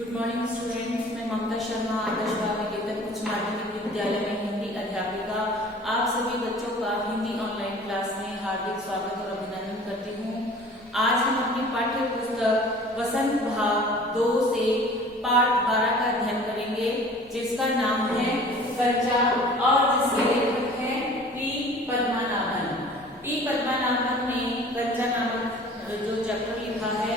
Good morning students, मैं ममता शर्मा आदर्श निकेतन उच्च माध्यमिक विद्यालय में हिंदी अध्यापिका आप सभी बच्चों का हिंदी ऑनलाइन क्लास में हार्दिक स्वागत और अभिनंदन करती हूँ। आज हम अपनी पाठ्य पुस्तक वसंत भाग 2 से पाठ 12 का अध्ययन करेंगे, जिसका नाम है कंचा और जिसके लेखक हैं पी पद्मनाभन। पी पद्मनाभन ने कंचा नामक जो चैप्टर लिखा है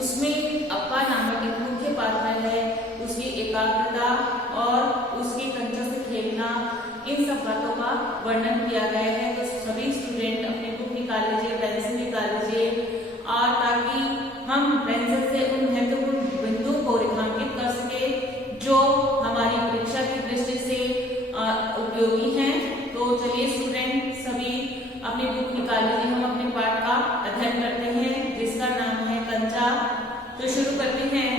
उसमें अप्पा नामक एक मुख्य पात्र है, उसकी एकाग्रता और उसके कंचा से खेलना, इन सब बातों का वर्णन किया गया है। तो सभी स्टूडेंट अपने बुक निकाल लीजिए, पेंसिल निकाल लीजिए, और ताकि हम पेंसिल से उन महत्वपूर्ण बिंदु को रेखांकित कर सके जो हमारी परीक्षा की दृष्टि से उपयोगी हैं। तो चलिए स्टूडेंट सभी अपनी बुक निकाल लीजिए, हम अपने पाठ का अध्ययन करते हैं जिसका नाम है कंचा। तो शुरू करते हैं।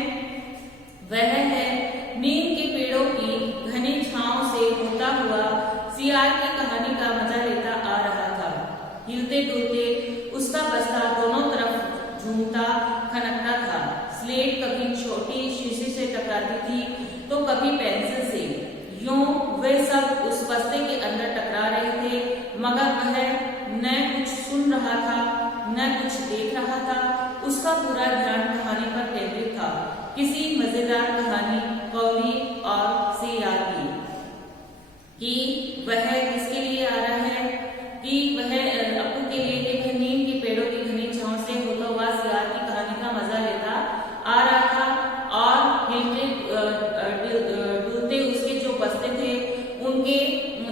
वह है नीम के पेड़ों की घनी छांव से होता हुआ सियार की कहानी का मजा लेता आ रहा था। हिलते डुलते उसका बस्ता दोनों तरफ झूमता खनकता था। स्लेट कभी छोटी शीशी से टकराती थी तो कभी पेंसिल से। यूं वे सब उस बस्ते के अंदर टकरा रहे थे, मगर वह न कुछ सुन रहा था न कुछ देख रहा था। उसका पूरा ध्यान कहानी पर केंद्रित था, किसी मजेदार कहानी कौवी और सियार की। कि वह किसके लिए आ रहा है कि वह अप्पू के लिए कि वह नीम के पेड़ों की घनी छांव से होता हुआ सियार की कहानी का मजा लेता आ रहा था, और हिलते डुलते उसके जो बस्ते थे उनके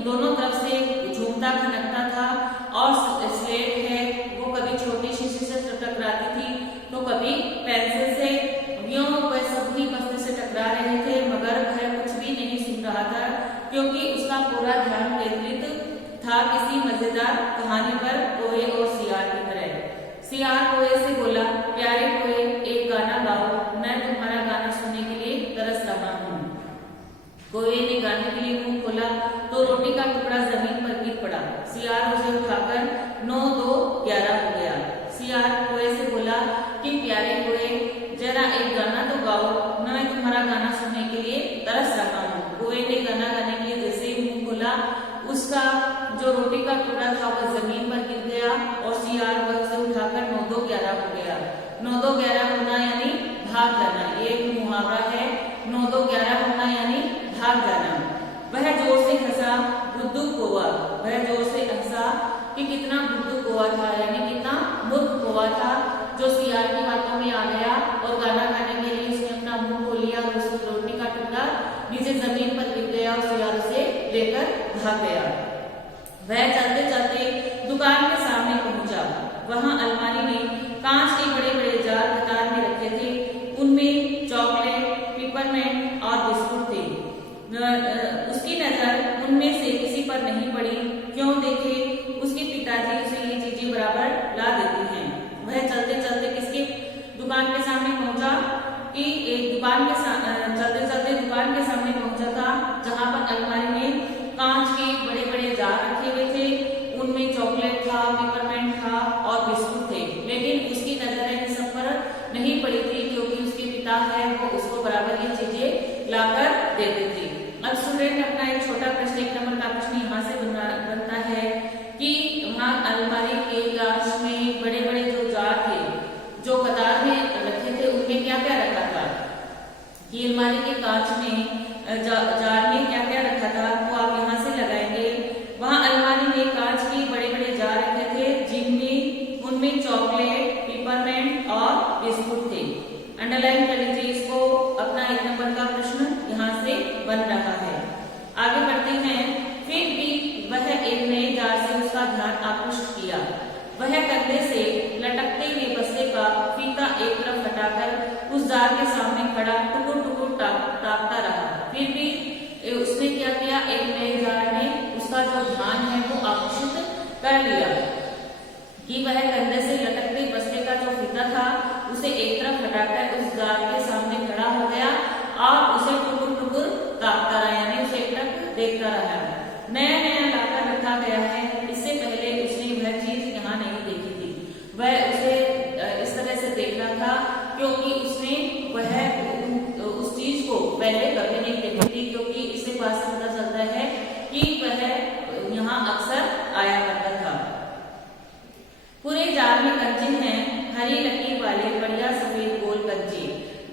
दोनों तरफ से झूमता खनकता था। और स्लेट है वो कभी छोटी शीशी से टकराती थी तो कभी पेंसिल से। यूं वह सभी बस्ते से टकरा रहे थे, मगर वह कुछ भी नहीं सुन रहा था, क्योंकि उसका पूरा ध्यान केंद्रित था किसी मजेदार कहानी पर, कोए और सियार की तरह। सियार कोए से बोला, प्यारे कोए एक गाना गाओ, मैं तुम्हारा गाना सुनने के लिए तरस रहा हूँ। कोए ने गाने के लिए मुंह खोला तो रोटी का टुकड़ा जमीन पर गिर पड़ा। सियार उसे उठाकर 9-2-11 हो गया। सियार कोए से बोला कि प्यारे कोए जरा एक गाना तो गाओ, मैं तुम्हारा गाना सुनने के लिए तरस रहा हूँ। कोए ने गाना गाने के लिए जैसे ही मुंह खोला, उसका जो रोटी का टुकड़ा था वह जमीन पर गिर गया और सियार वह उसे उठाकर 9-2-11 हो गया। 9-2-11 होना यानी भाग जाना, ये एक मुहावरा है। 9-2-11 होना यानी भाग जाना। वह जोर से हंसा, बुद्धू कौवा। वह जोर से हंसा कि कितना बुद्धू कौवा था, यानी कितना मूर्ख कौवा था, जो सियार की बातों में आ गया और गाना गाने के लिए उसने अपना मुंह खोल लिया और उसकी रोटी का टुकड़ा नीचे जमीन पर गिर गया और सियार उसे लेकर भाग गया। वह चलते चलते दुकान के सामने पहुंचा। वहां अलमारी में कांच के बड़े बड़े जार कतार में रखे थे। उनमें चॉकलेट, पिपरमेंट और बिस्कुट थे। उसकी नजर उनमें से किसी पर नहीं पड़ी। क्यों देखे, उसके पिताजी उसे ये चीजें बराबर ला देती हैं। वह चलते चलते किसके दुकान के सामने पहुंचा कि एक दुकान के चलते चलते दुकान के सामने पहुंचा था, जहां पर अलमारी में कांच के बड़े बड़े जार रखे हुए थे। उनमें चॉकलेट था, पिपरमेंट था और बिस्कुट थे, लेकिन उसकी नजर इन सब पर नहीं पड़ी थी, क्योंकि उसके पिता है वो उसको बराबर ये चीजें लाकर देते थे। अब स्टूडेंट अपना एक छोटा प्रश्न, 1 नंबर का प्रश्न यहाँ से बनता है कि वहाँ अलमारी के कांच में बड़े बड़े जो जार थे जो कतार में रखे थे, उनमें क्या क्या रखा था। कि अलमारी के कांच में जार में क्या क्या रखा था, वो आप यहाँ से लगाएंगे। वहाँ अलमारी में कांच के बड़े बड़े जार रखे थे, जिनमें उनमें चॉकलेट, पिपरमेंट और बिस्कुट थे। अंडरलाइन कर लीजिए इसको, अपना 1 नंबर का प्रश्न यहाँ से बन रहा है। आगे बढ़ते हैं। फिर भी वह एक नए जार से उसका ध्यान आकृष्ट किया। वह कंधे से लटकते हुए बस्ते का फीता एक तरफ हटाकर उस जार के सामने खड़ा टुकुर टुकुर ताकता रहा। फिर भी उसने क्या किया, एक नए जार ने उसका जो ध्यान है वो आकर्षित कर लिया। कि वह कंधे से लटकते बस्ते का जो फीता था उसे एक तरफ हटाकर उस जार के सामने खड़ा हो गया और उसे टुकुर टुकुर ताकता रहा, यानी उसे एक तरफ देखता रहा। नया नया लाकर रखा गया है, इससे पहले उसने वह चीज यहाँ नहीं देखी थी। वह उसे इस तरह से देख रहा था क्योंकि उसने वह उस कि वह यहाँ अक्सर आया करता था। पूरे जाल में कंचे हैं, हरी लकीर वाले बढ़िया सफेद गोल कंचे,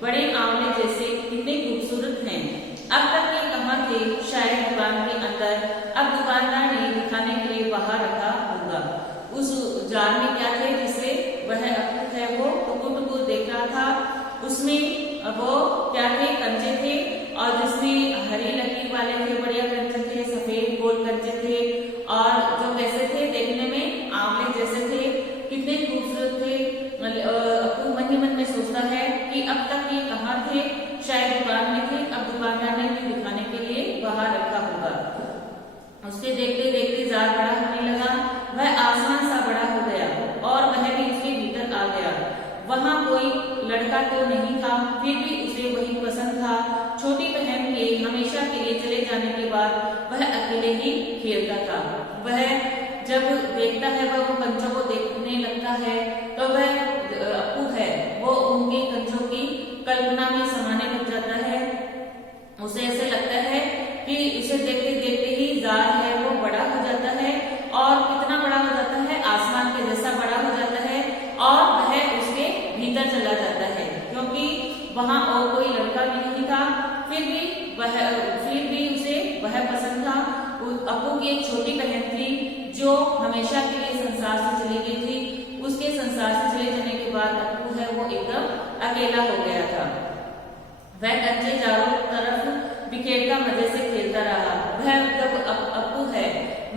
बड़े आंवले जैसे, कितने खूबसूरत हैं। अब तक ये कहाँ थे? शायद दुकान के अंदर। अब दुकानदार ने दिखाने के लिए बाहर रखा होगा। उस जाल में क्या थे जिसे वह अपूत है वो टुकुर देख रहा था। उसमें वो क्या थे? कंचे थे, और जिसमें हरी लकीर वाले थे, बढ़िया कंचे थे, सफेद गोल कंचे थे, और जो कैसे थे? देखने में आंवले जैसे थे, कितने खूबसूरत थे। अप्पू मन ही मन में सोचता है कि अब तक ये कहाँ थे? शायद दुकान में थे। अब दुकानदार ने भी दिखाने के लिए बाहर रखा होगा। उसके देखते देखते जाल बड़ा होने लगा। वह आसमान सा बड़ा हो गया और वह भी उसके भीतर आ गया। वहां कोई लड़का तो नहीं था, फिर भी उसे वही पसंद था। छोटी बहन के हमेशा के लिए चले जाने के बाद वह अकेले ही खेलता था। वह जब देखता है, वह वो कंचों को देखने लगता है, तो वह अप्पू है वो उनके कंचों की कल्पना में समाने लग जाता है। उसे ऐसे लगता है कि उसे देखते देखते ही जाल है वो बड़ा हो जाता है, और कितना बड़ा हो जाता है? आसमान के जैसा बड़ा हो जाता है, और वह उसके भीतर चला जाता है, क्योंकि वहां और कोई लड़का भी नहीं था। फिर भी उसे वह पसंद था। अप्पू की एक छोटी बहन थी जो हमेशा के लिए संसार से चली गई थी। उसके संसार से चले जाने के बाद अप्पू है वो एकदम अकेला हो गया था। वह कंचे चारों तरफ बिखेरता मजे से खेलता रहा। वह जब अप्पू है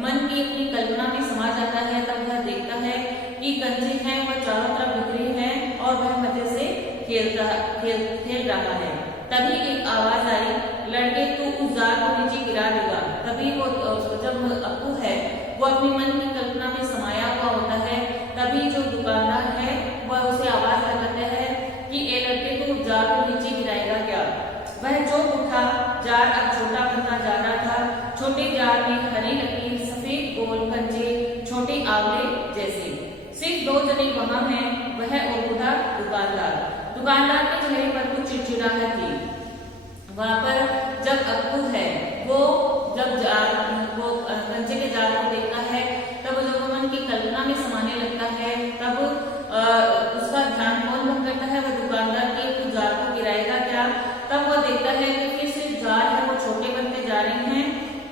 मन की अपनी कल्पना में समा जाता है, तब वह देखता है कि कंचे हैं वह चारों तरफ बिखरे हैं, और वह मजे से खेल रहा है। तभी एक आवाज आई, लड़के तू उस जाल को नीचे गिरा देगा। तभी वो जब अप्पू है वो अपनी मन की कल्पना में समाया हुआ होता है, तभी जो दुकानदार है वह उसे आवाज लगाता है कि ए लड़के तू जाल को नीचे गिराएगा क्या? वह जो उठा, जाल अब छोटा बनता जा रहा था। छोटे जाल में हरी लकीर, सफेद गोल कंचे, छोटे आंवले जैसे। सिर्फ दो जने वहां हैं, वह और बूढ़ा दुकानदार। दुकानदार के चेहरे पर कुछ चिड़चिड़ाहट थी। वहां पर जब अप्पू है वो जब वो कंचे के जाल को देखता है, तब जब मन की कल्पना में समाने लगता है, तब उसका ध्यान कौन भंग करता है? वह दुकानदार के जाल को गिराएगा क्या? तब वो देखता है कि फिर सिर्फ जाल है वो छोटे बनते जा रहे हैं,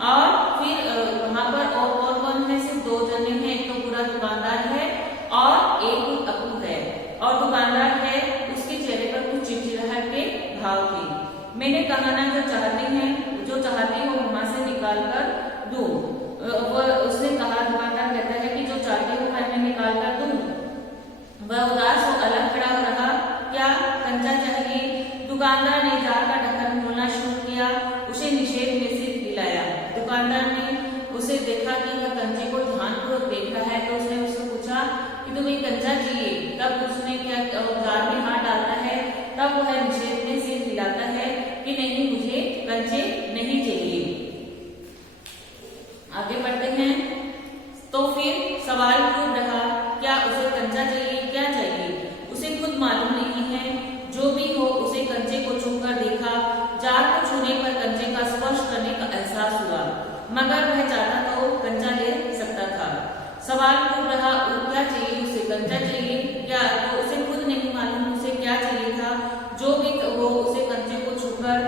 और फिर वहां पर और कौन है? सिर्फ दो जने हैं, एक तो पूरा दुकानदार है और एक अप्पू है। और दुकानदार है उसके चेहरे पर कुछ चिड़चिड़ाहट के भाव थे। मैंने कहा ना, जो चाहती हो वहां से निकाल कर दूं। उसने कहा, दुकानदार कहता है कि जो चाहती हो मैं निकाल कर दूं। वह उदास हो अलग खड़ा हो रहा। क्या कंचा चाहिए? दुकानदार ने जाल का ढक्कन खोलना शुरू किया। उसे निषेध में सिर हिलाया। दुकानदार ने उसे देखा कि वह कंचे को ध्यानपूर्वक देख रहा है, तो उसने उससे पूछा कि तुम्हें कंचा चाहिए? तब उसने क्या जाल में हाथ डालता है, तब वह निषेध में सिर हिलाता है कि नहीं, मुझे कंचे नहीं चाहिए। आगे बढ़ते हैं। तो फिर सवाल खूब रहा, क्या उसे कंचा चाहिए? क्या चाहिए उसे खुद मालूम नहीं है। जो भी हो, उसे कंचे को छूकर देखा। जाल को छूने पर कंचे का स्पर्श करने का एहसास हुआ, मगर वह चाहता तो कंचा ले सकता था। सवाल खूब रहा, क्या चाहिए उसे? कंचा चाहिए क्या? तो उसे खुद नहीं मालूम उसे क्या चाहिए था। जो भी वो उसे कंचे को छूकर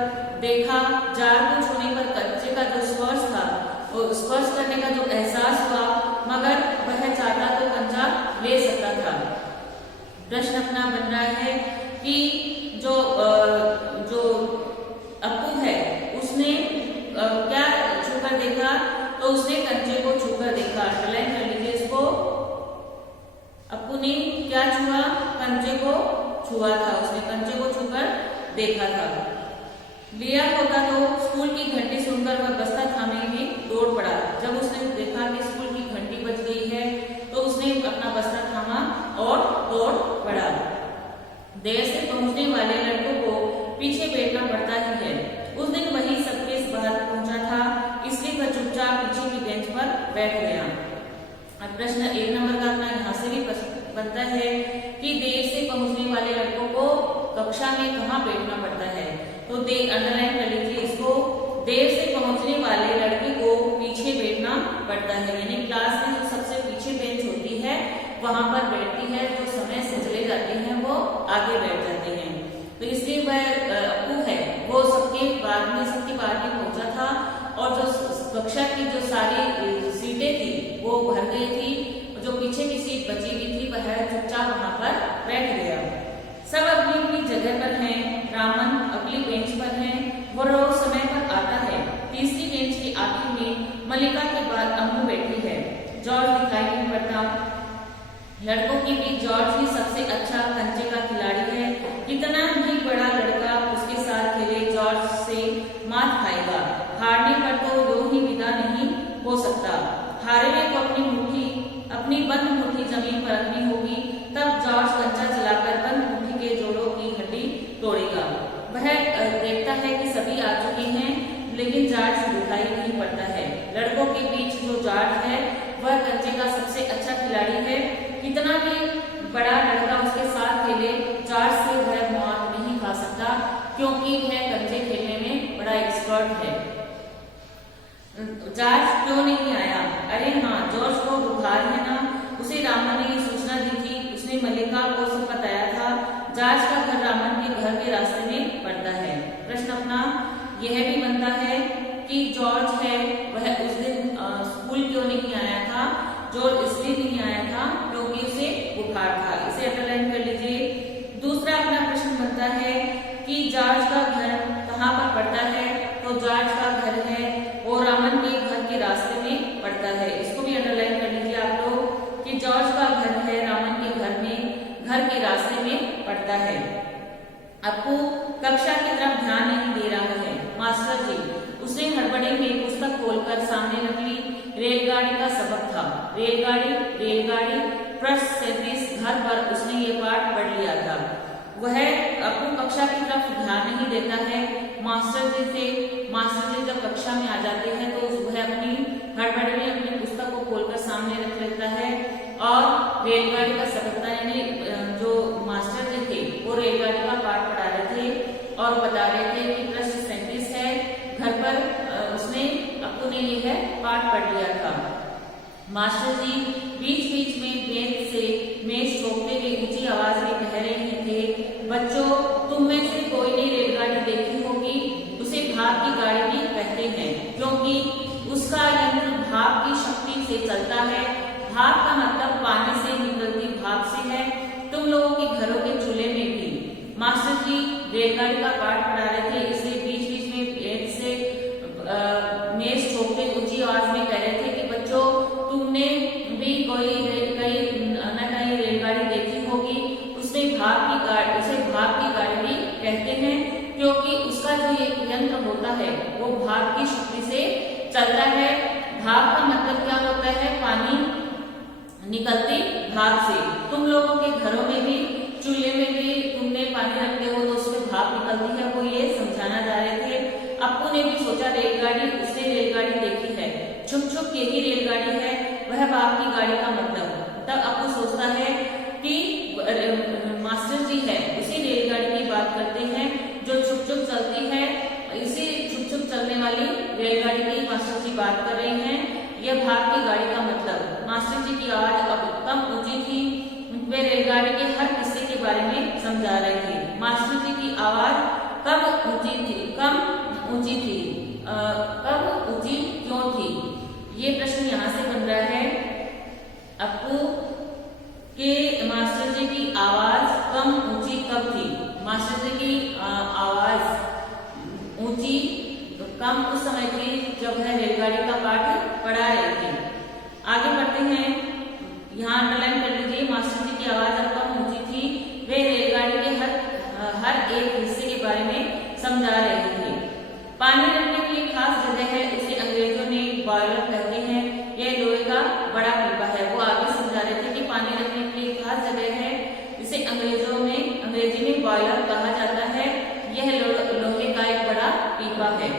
देखा। जाल को छूने पर कंचे का जो स्पर्श था, वो स्पर्श करने का जो एहसास हुआ, मगर वह चाहता तो कंचा ले सकता था। प्रश्न अपना बन रहा है कि जो अप्पू है उसने क्या छूकर देखा? तो उसने कंचे को छूकर देखा। अंडरलाइन कर लीजिए इसको। अप्पू ने क्या छुआ? कंचे को छुआ था। उसने कंचे को छूकर देखा था। लिया होता तो स्कूल की घंटी सुनकर वह बस्ता थामे में दौड़ पड़ा। जब उसने देखा कि स्कूल की घंटी बज गई है, तो उसने अपना बस्ता थामा और दौड़ पड़ा। देर से पहुंचने वाले लड़कों को पीछे बैठना पड़ता ही है। उस दिन वही सबके बाहर पहुंचा था, इसलिए वह चुपचाप पीछे की बेंच पर बैठ गया। अब प्रश्न 1 नंबर का अपना यहाँ से भी बनता है कि देर से पहुंचने वाले लड़कों को कक्षा में कहाँ बैठना पड़ता है? तो अंडरलाइन कर लीजिए इसको। देर से पहुंचने वाले लड़के को पीछे बैठना पड़ता है, यानी क्लास में जो सबसे पीछे बेंच होती है वहां पर बैठती है, जो समय से चले जाते हैं वो आगे बैठ जाते हैं। तो इसलिए वह अप्पू है वो सबके बाद में पहुंचा था और जो कक्षा की जो सारी सीटें थी वो भर गई थी, जो पीछे की सीट बची हुई थी वह चुपचाप वहां पर बैठ गया। सब अपनी अपनी जगह पर हैं, रामन अगली बेंच पर है, वो रोज समय पर आता है। तीसरी बेंच की आखिर में मल्लिका के बाद अम्मू बैठी है। जॉर्ज दिखाई नहीं पड़ता। लड़कों के बीच जॉर्ज ही सबसे अच्छा कंचे का खिलाड़ी है। कितना भी बड़ा लड़का उसके साथ खेले जॉर्ज से मात खाएगा। हारने पर तो यूं ही विदा नहीं हो सकता। हारे हुए को अपनी बंद मुट्ठी जमीन पर रखनी होगी, तब जॉर्ज कंचा चलाकर बंद मुट्ठी के जोड़ों की हड्डी तोड़ेगा। वह देखता है कि सभी आ चुके हैं, लेकिन जॉर्ज दिखाई नहीं पड़ता है। लड़कों के बीच जो जॉर्ज है वह कंचे का सबसे अच्छा खिलाड़ी है। कितना भी बड़ा लड़का उसके साथ खेले, जॉर्ज से वह मात नहीं खा सकता, क्योंकि वह कंचे खेलने में बड़ा एक्सपर्ट है। जॉर्ज क्यों नहीं आया? अरे हाँ, जॉर्ज को बुखार है ना, उसे रामन ने सूचना दी थी, उसने मल्लिका को सब बताया था। जॉर्ज का घर रामन के घर के रास्ते में पड़ता है। प्रश्न अपना यह भी बनता है कि जॉर्ज है वह उस दिन स्कूल क्यों नहीं आया था? जॉर्ज इसलिए नहीं आया था क्योंकि उसे बुखार था। इसे अंडरलाइन कर लीजिए। दूसरा अपना प्रश्न बनता है कि जॉर्ज का घर कहाँ पर पड़ता है? तो जॉर्ज का घर है वो रामन के घर के रास्ते में पड़ता है। इसको भी अंडरलाइन कर लीजिए आप लोग कि जॉर्ज का घर है रामन के घर के रास्ते में पड़ता है। अप्पू कक्षा की तरफ ध्यान नहीं दे रहा है। मास्टर जी, उसने हड़बड़ी में पुस्तक खोलकर सामने रख ली। रेलगाड़ी का सबक था। रेलगाड़ी पृष्ठ 37 घर पर उसने ये पाठ पढ़ लिया था। वह अप्पू कक्षा की तरफ ध्यान नहीं देता है। मास्टर जी जब कक्षा में आ जाते हैं तो वह अपनी हड़बड़ी में अपनी पुस्तक को खोलकर सामने रख लेता है और रेलगाड़ी का सबक था, यानी जो मास्टर जी थे वो रेलगाड़ी का पाठ पढ़ा रहे थे और बता रहे थे कि पृष्ठ 37 है घर पर। उसने अप्पू ने यह पाठ पढ़ लिया था। मास्टर जी बीच बीच में बेंच से मेज ठोकते हुए ऊंची आवाज में कह रहे थे, बच्चों, तुम में से कोई ने रेलगाड़ी देखी होगी। उसे भाप की गाड़ी भी कहते हैं, क्योंकि उसका यंत्र भाप की शक्ति से चलता है। भाप का मतलब पानी से निकलती भाप से है। तुम लोगों के घरों के चूल्हे में भी। मास्टर जी रेलगाड़ी का पाठ पढ़ा रहे थे, इसलिए बीच बीच में बेंच से मेज ठोकते ऊंची आवाज में कह रहे थे कि बच्चों, तुमने भी कहीं रेलगाड़ी देखी होगी। उसे भाप की गाड़ी भी कहते हैं, क्योंकि उसका जो एक यंत्र होता है वो भाप की शक्ति से चलता है। भाप का मतलब क्या होता है? पानी निकलती भाप से। तुम लोगों के घरों में भी चूल्हे में भी तुमने पानी रखते हो तो उसमें भाप निकलती है, वो ये समझाना जा रहे थे। अप्पू ने भी सोचा उसने रेलगाड़ी देखी है, छुप यही रेलगाड़ी है, वह भाप की गाड़ी का मतलब। तब अप्पू सोचता है कि मास्टर जी है उसी रेलगाड़ी की बात करते हैं जो छुप चलती है। इसी छुप चलने वाली रेलगाड़ी की मास्टर जी बात कर रहे हैं। यह भाप की गाड़ी का मतलब। मास्टर जी की आवाज अब कम ऊंची थी। वे रेलगाड़ी के हर हिस्से के बारे में समझा रहे थे। मास्टर जी की आवाज कम ऊंची क्यों थी? ये प्रश्न यहाँ से बन रहा है। अप्पू के मास्टर जी की आवाज कम ऊंची कब थी? मास्टर जी की आवाज ऊंची कम उस समय थी जब वह रेलगाड़ी का पाठ पढ़ा रहे थे। आगे बढ़ते हैं, यहाँ अंडरलाइन कर लीजिए। मास्टर जी की आवाज अब कम ऊंची थी। वे रेलगाड़ी के हर एक हिस्से के बारे में समझा रहे थे। पानी रखने के लिए खास जगह है, उसे अंग्रेजों ने बॉयलर कहते हैं। यह लोहे का बड़ा पीपा है। वो आगे समझा रहे थे कि पानी रखने के लिए खास जगह है, इसे अंग्रेजी में बॉयलर कहा जाता है। यह लोहे का एक बड़ा पीपा है।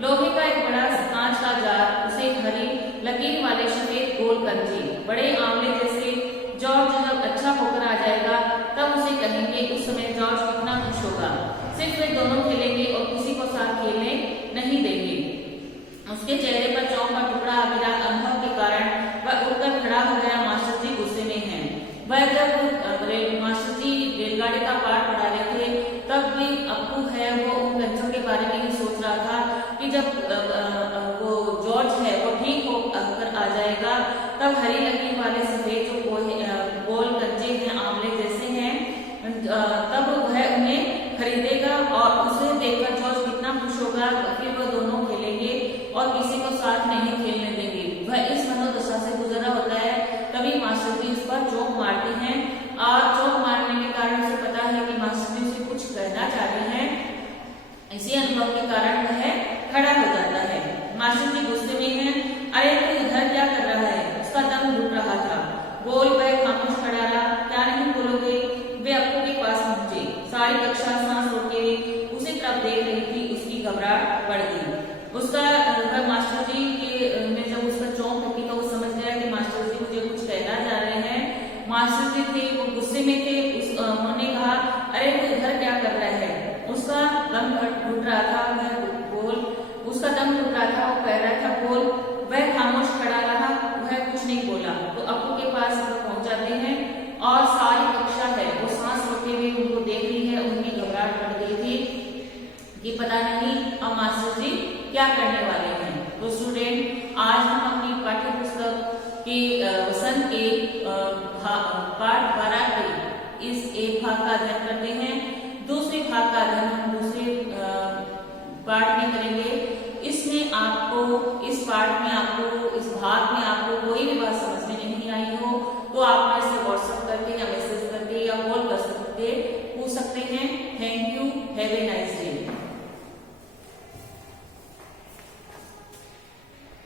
लोहे का एक बड़ा कांच का जार, उसे हरी लकीर वाले सफेद गोल कंचे, बड़े आंवले जैसे। जॉर्ज जब अच्छा होकर आ जाएगा तब उसे कहेंगे। उस समय जॉर्ज कितना खुश होगा। सिर्फ वे दोनों खेलेंगे और किसी को साथ खेलने नहीं देंगे। उसके चेहरे पर चौंक का टुकड़ा मेरा अनुभव के कारण वह उठकर खड़ा हो गया। मास्टर जी गुस्से में हैं। वह जब मास्टर जी रेलगाड़ी का पाठ पढ़ा रहे थे तब भी अप्पू है वो उन बच्चों के बारे में ही सोच रहा था कि जब वो जॉर्ज है वो ठीक होकर आ जाएगा तब हरी लकड़ी वाले सफेद जो गोल कच्चे हैं आंवले जैसे हैं तब वह उन्हें खरीदेगा और उसे देखकर जॉर्ज कितना खुश होगा। फिर वो दोनों खेलेंगे और किसी को साथ नहीं खेलने देंगे। वह इस मनोदशा से गुजर रहा होता है तभी मास्टर जी उस पर चौक मारते हैं और चौक मारने के कारण उसे पता है कि मास्टर जी उसे कुछ कहना चाह रहे हैं। इसी अनुभव के कारण वह खड़ा हो जाता है। मास्टर जी गुस्से में हैं। अरे तू इधर क्या कर रहा है? उसका दम घुट रहा था। बोल वह खामोश खड़ा रहा। क्या नहीं बोलोगे? वे अप्पू के पास पहुंचे। सारी कक्षा सांस रोके उसी तरफ देख रही थी। उसकी घबराहट बढ़ गई। उसका मास्टर जी के में जब उसका चौंक ढकी तो वो समझ गया कि मास्टर जी मुझे कुछ कहना चाह रहे हैं। मास्टर जी थे वो गुस्से में थे। उन्होंने कहा अरे तू इधर क्या कर रहा है? उसका दम घुट रहा था। उसका दम घुट रहा था। वो कह रहा था बोल। वह खामोश खड़ा रहा। वह कुछ नहीं बोला। तो अप्पू के पास पहुंच जाते हैं और सारी कक्षा है वो सांस रोके हुए उनको देख रही है। उनकी घबराहट बढ़ गई थी कि पता नहीं अब मास्टर जी क्या करने वाले हैं। तो स्टूडेंट आज हम अपनी पाठ्य पुस्तक के वसंत के पाठ 12 के इस एक भाग का अध्ययन करते हैं। दूसरे भाग का अध्ययन हम दूसरे पाठ में करेंगे। इसमें आपको इस पाठ में आपको इस भाग में आपको कोई भी बात समझ में नहीं आई हो तो आप मेरे से व्हाट्सएप करके या मैसेज करके या कॉल कर सकते पूछ सकते हैं। Thank you. Have a nice day.